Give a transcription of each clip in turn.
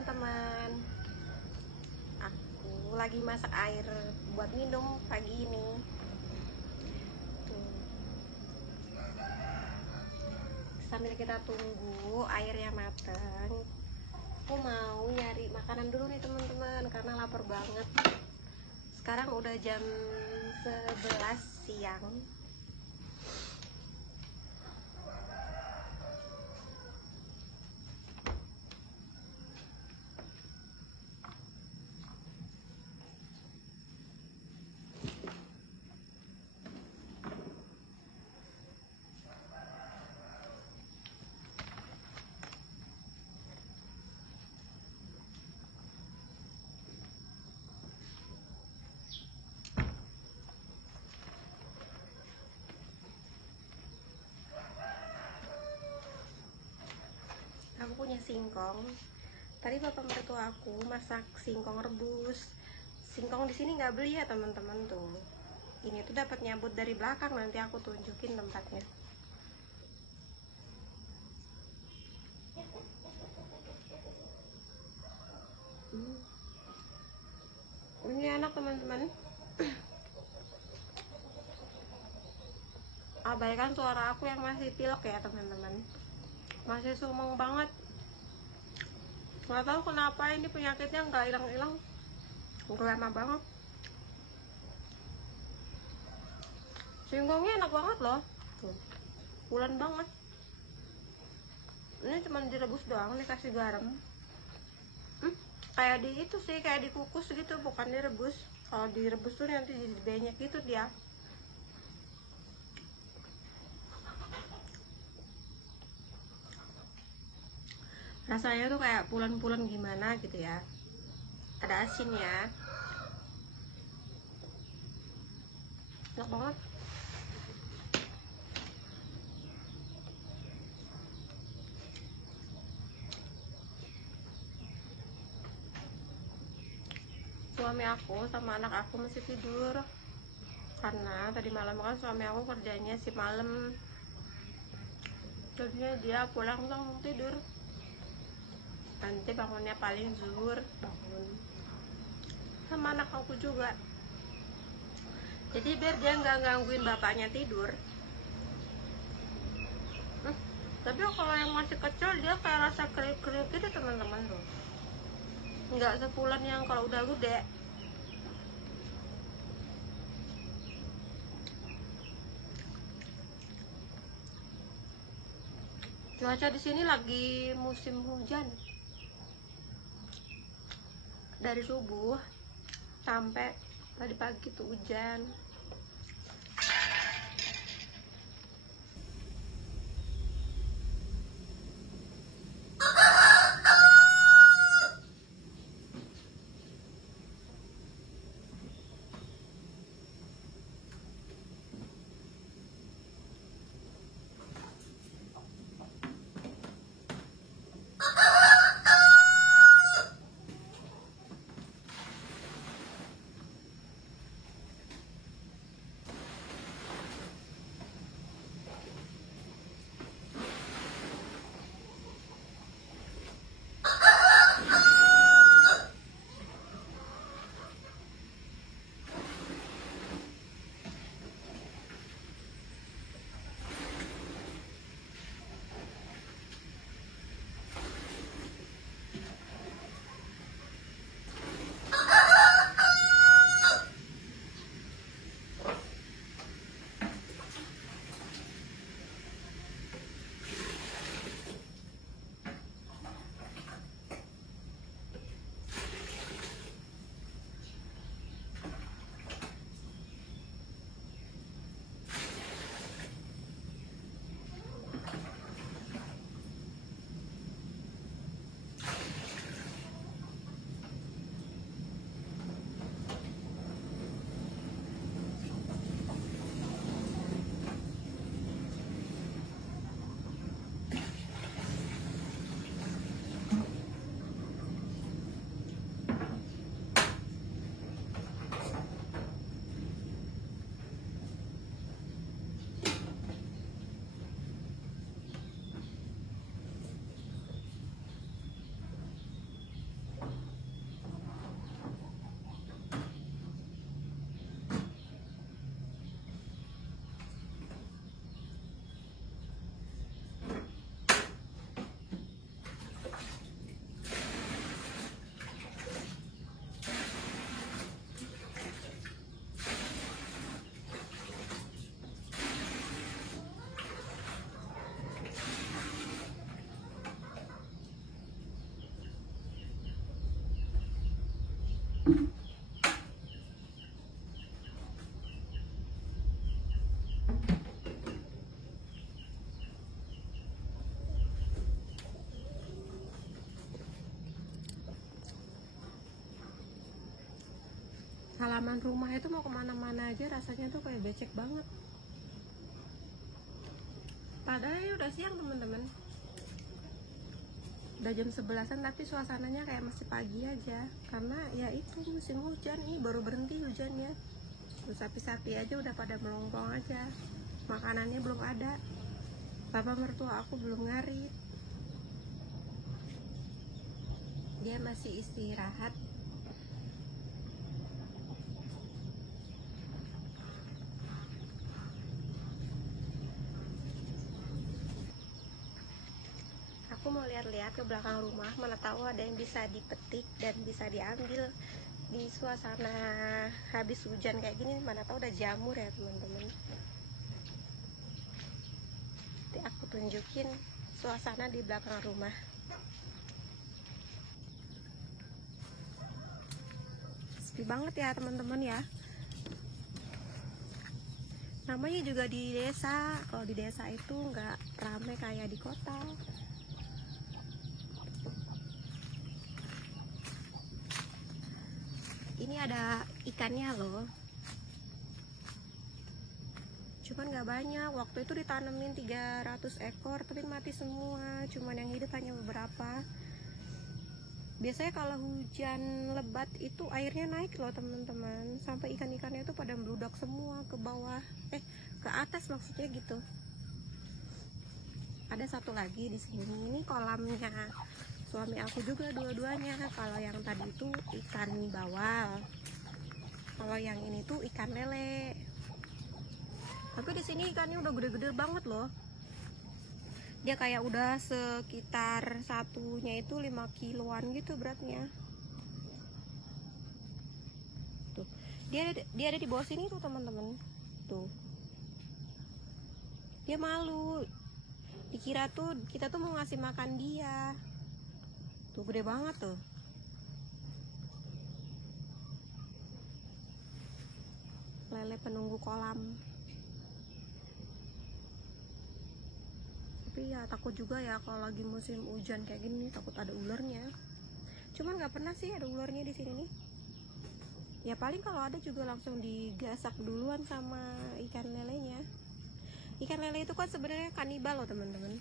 teman-teman. Aku lagi masak air buat minum pagi ini. Tuh. Sambil kita tunggu airnya matang, aku mau nyari makanan dulu nih teman-teman karena lapar banget. Sekarang udah jam 11 siang. Aku punya singkong. Tadi bapak mertua aku masak singkong rebus. Singkong di sini nggak beli ya teman-teman tuh. Ini tuh dapat nyabut dari belakang, nanti aku tunjukin tempatnya. Ini enak teman-teman. Abaikan suara aku yang masih pilek ya teman-teman. Masih sumeng banget. Nggak tahu kenapa ini penyakitnya nggak hilang-hilang. Udah lama banget. Singkongnya enak banget loh. Tuh. Pulen banget. Ini cuma direbus doang, dikasih garam. Kayak di itu sih, kayak dikukus gitu, bukan direbus. Kalau direbus tuh nanti jadi banyak gitu dia. Rasanya tuh kayak pulen-pulen gimana gitu ya. Ada asinnya. Enak banget. Suami aku sama anak aku masih tidur. Karena tadi malam kan suami aku kerjanya si malam. Jadinya dia pulang langsung tidur. Nanti bangunnya paling zuhur bangun. Sama anak aku juga. Jadi biar dia nggak gangguin bapaknya tidur. Tapi kalau yang masih kecil dia kayak rasa kriuk-kriuk gitu teman-teman tuh. Nggak sepulan yang kalau udah gede. Cuaca di sini lagi musim hujan. Dari subuh sampai tadi pagi tuh hujan. Halaman rumah itu mau kemana-mana aja rasanya tuh kayak becek banget. Padahal ya udah siang teman-teman, udah jam 11-an, tapi suasananya kayak masih pagi aja. Karena ya itu musim hujan nih, baru berhenti hujannya. Terus sapi-sapi aja udah pada melongkong aja, makanannya belum ada. Bapak mertua aku belum ngarit, dia masih istirahat. Aku mau lihat-lihat ke belakang rumah, mana tahu ada yang bisa dipetik dan bisa diambil di suasana habis hujan kayak gini. Mana tahu ada jamur ya teman-teman. Nanti aku tunjukin suasana di belakang rumah. Sepi banget ya teman-teman ya. Namanya juga di desa. Kalau di desa itu nggak ramai kayak di kota. Ini ada ikannya loh, cuman nggak banyak. Waktu itu ditanemin 300 ekor tapi mati semua, cuman yang hidup hanya beberapa. Biasanya kalau hujan lebat itu airnya naik loh teman-teman, sampai ikan-ikannya itu pada meludak semua ke bawah, ke atas maksudnya gitu. Ada satu lagi di sini, ini kolamnya suami aku juga dua-duanya. Kalau yang tadi itu ikan bawal, kalau yang ini tuh ikan lele. Tapi di sini ikannya udah gede-gede banget loh. Dia kayak udah sekitar satunya itu 5 kiloan gitu beratnya. Tuh, dia ada di bawah sini tuh teman-teman. Tuh, dia malu. Dikira tuh kita tuh mau ngasih makan dia. Tuh gede banget tuh. Lele penunggu kolam. Tapi ya takut juga ya kalau lagi musim hujan kayak gini, takut ada ularnya. Cuman nggak pernah sih ada ularnya di sini nih. Ya paling kalau ada juga langsung digasak duluan sama ikan lelenya. Ikan lele itu kan sebenarnya kanibal loh teman-teman.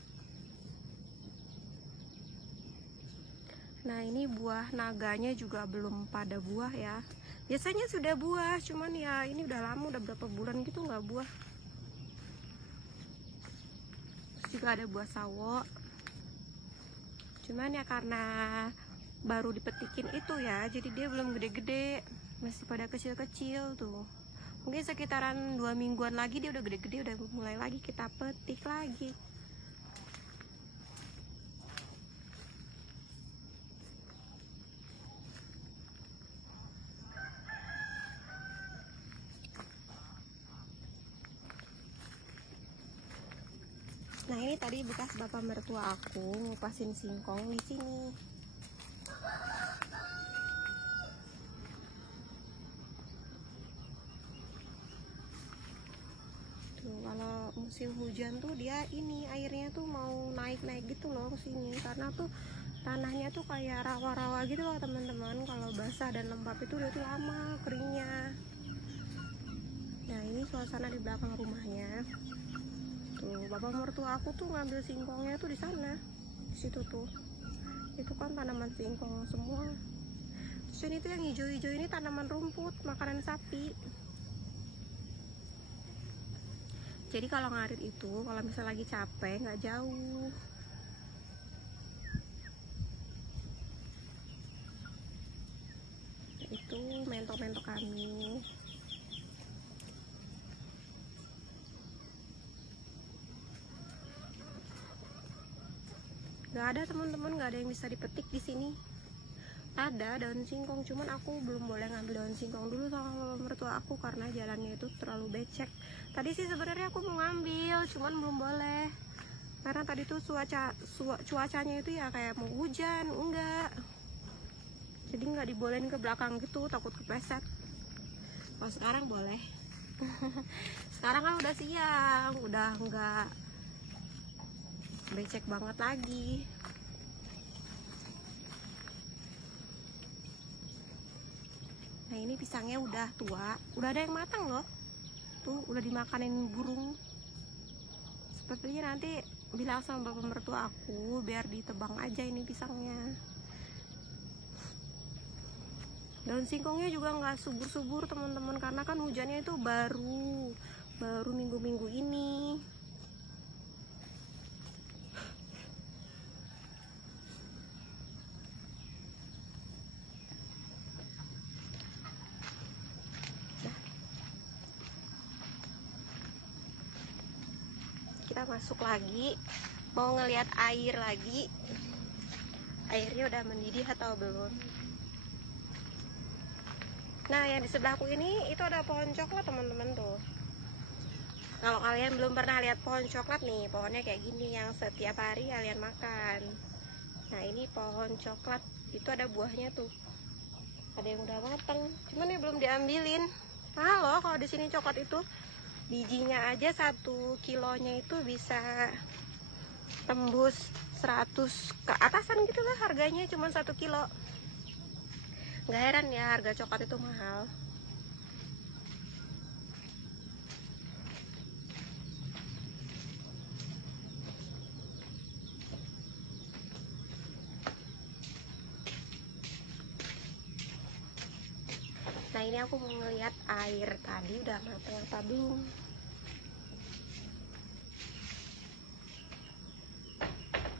Nah ini buah naganya juga belum pada buah ya. Biasanya sudah buah, cuman ya ini udah lama, udah berapa bulan gitu nggak buah. Terus juga ada buah sawo. Cuman ya karena baru dipetikin itu ya, jadi dia belum gede-gede, masih pada kecil-kecil tuh. Mungkin sekitaran 2 mingguan lagi dia udah gede-gede, udah mulai lagi kita petik lagi. Nah ini tadi bekas bapak mertua aku ngupasin singkong di sini. Tuh kalau musim hujan tuh dia ini airnya tuh mau naik-naik gitu loh ke sini, karena tuh tanahnya tuh kayak rawa-rawa gitu loh teman-teman. Kalau basah dan lembab itu dia tuh lama keringnya. Nah ini suasana di belakang rumahnya. Tuh bapak mertua aku tuh ngambil singkongnya tuh di sana, di situ tuh. Itu kan tanaman singkong semua. Terus ini tuh yang hijau-hijau ini tanaman rumput, makanan sapi. Jadi kalau ngarit itu, kalau misalnya lagi capek nggak jauh. Itu mentok-mentok kami. Gak ada teman-teman, gak ada yang bisa dipetik di sini. Ada daun singkong, cuman aku belum boleh ngambil daun singkong dulu sama mertua aku karena jalannya itu terlalu becek. Tadi sih sebenarnya aku mau ngambil, cuman belum boleh karena tadi tuh cuacanya itu ya kayak mau hujan, enggak. jadi nggak dibolehin ke belakang gitu, takut kepleset. Kalau sekarang boleh. Sekarang kan udah siang, udah nggak becek banget lagi. Nah ini pisangnya udah tua, udah ada yang matang loh, tuh udah dimakanin burung. Sepertinya nanti bilang sama bapak mertua aku biar ditebang aja ini pisangnya. Daun singkongnya juga nggak subur-subur teman-teman, karena kan hujannya itu baru minggu-minggu ini. Kita masuk lagi, mau ngelihat air lagi. Airnya udah mendidih atau belum? Nah yang di sebelahku ini itu ada pohon coklat teman-teman tuh. Kalau kalian belum pernah lihat pohon coklat nih, pohonnya kayak gini yang setiap hari kalian makan. Nah ini pohon coklat, itu ada buahnya tuh. Ada yang udah matang, cuman ya belum diambilin. Nah loh kalau di sini coklat itu bijinya aja 1 kilonya itu bisa tembus 100 ke atasan gitu lah harganya, cuman 1 kilo. Nggak heran ya harga coklat itu mahal. Nah ini aku mau ngeliat air tadi udah matang apa belum.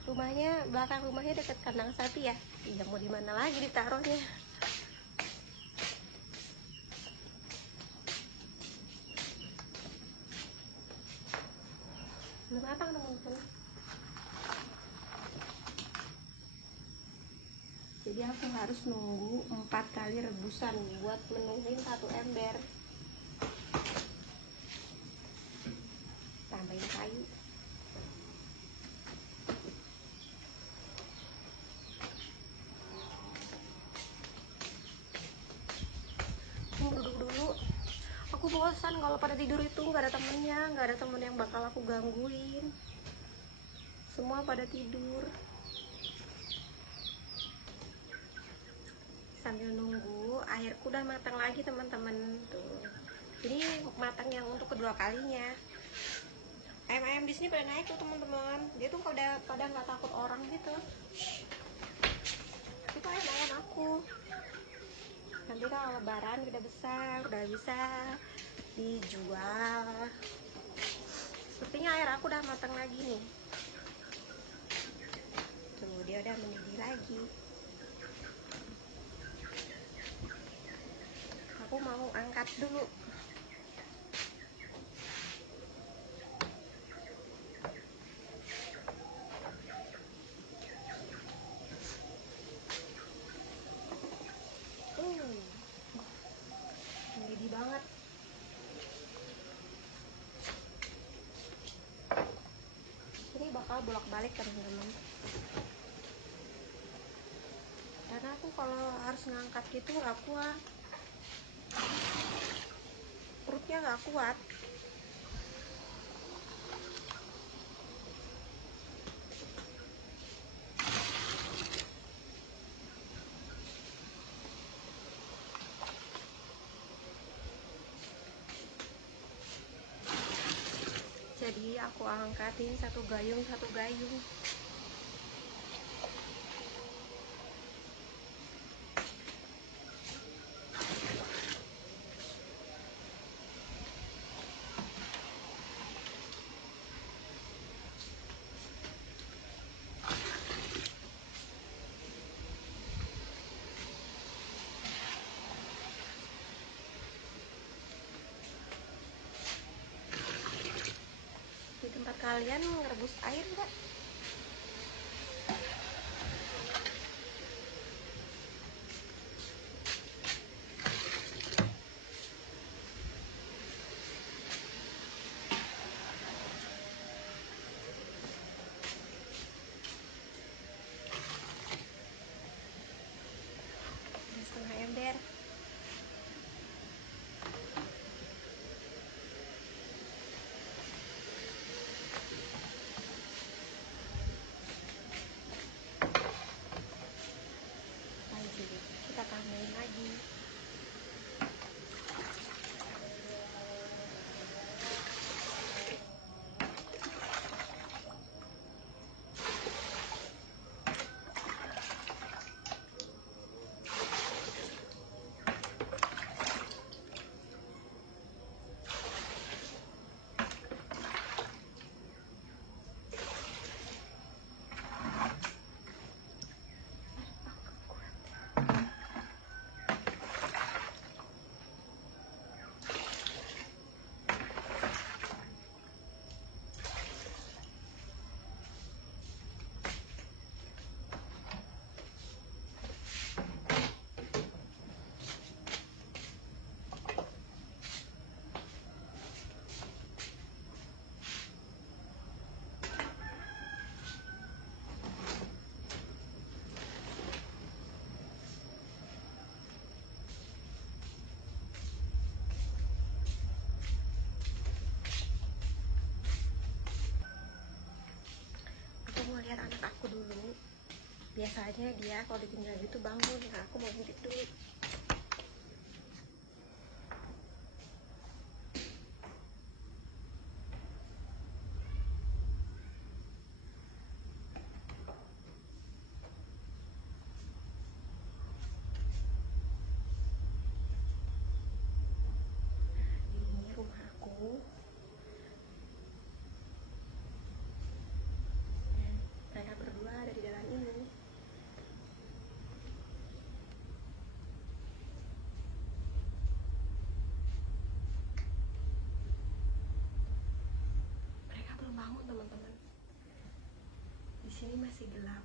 Rumahnya, belakang rumahnya deket kandang sapi ya. Iya mau di mana lagi ditaruhnya. Belum matang teman-teman. Jadi aku harus nunggu 4 kali rebusan buat menuhin 1 ember. Tambahin kayu. Duduk dulu. Aku bosan kalau pada tidur itu nggak ada temennya, nggak ada temen yang bakal aku gangguin. Semua pada tidur. Sambil nunggu airku udah matang lagi teman-teman tuh. Jadi matang yang untuk kedua kalinya. Ayam-ayam di sini pada naik tuh teman-teman. Dia tuh pada nggak takut orang gitu. Itu ayam-ayam aku. Nanti kalau lebaran udah besar, udah bisa dijual. Sepertinya air aku udah matang lagi nih. Tuh dia udah mendidih lagi. Aku mau angkat dulu. Mendidih banget. Ini bakal bolak-balik teman-teman. Karena aku kalau harus ngangkat gitu nggak kuat. Perutnya nggak kuat. Jadi aku angkatin satu gayung. Di tempat kalian ngerebus air nggak? dulu. Biasanya dia kalau ditinggal gitu bangun. Nah, aku mau ngintip dulu. Ini rumah aku. Dan mereka berdua ada di dalam ini. Mereka belum bangun, teman-teman. Di sini masih gelap.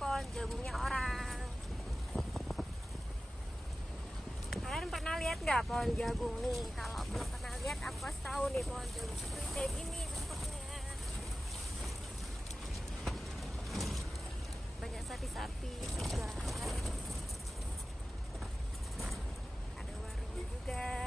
Pohon jagungnya orang. Kalian pernah lihat nggak pohon jagung nih? Kalau belum pernah lihat, aku kasih tahu nih, pohon jagung itu kayak gini bentuknya. Banyak sapi-sapi juga. Ada warung juga.